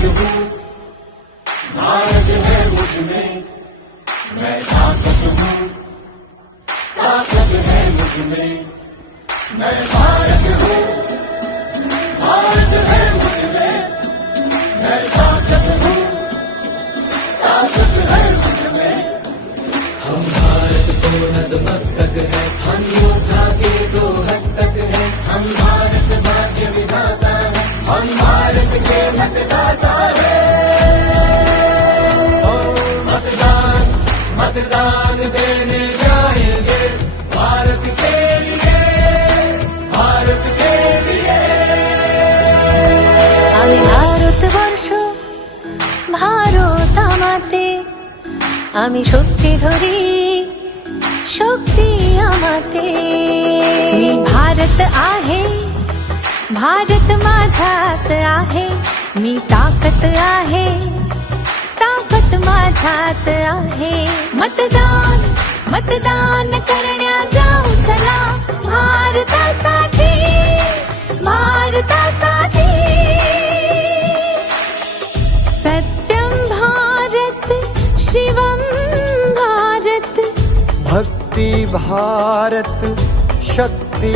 भारत हूँ, भारत है मुझ में, मैं ताकत हूँ, ताकत है मुझ में, मैं भारत हूँ, भारत है मुझ में, मैं ताकत हूँ, ताकत है मुझ में। हम भारत को नतमस्तक है, हम योद्धा के दो हस्तक है, हम भारत भाग्य विधाता है, हम भारत के मतदाता है। मतदान मतदान देने जाएंगे भारत के लिए, भारत के लिए। আমি ভারতবর্ষ ভারত আমাতে, আমি শক্তি ধরি शक्ती आमाते। मी भारत आहे, भारत माझ्यात आहे, मी ताकत आहे, ताकत माझ्यात आहे। मतदान मतदान करण्या जाऊ चला, भारतासाठी भारतासाठी। सत्यम भारत शिवम भारत, भक्ति भारत शक्ति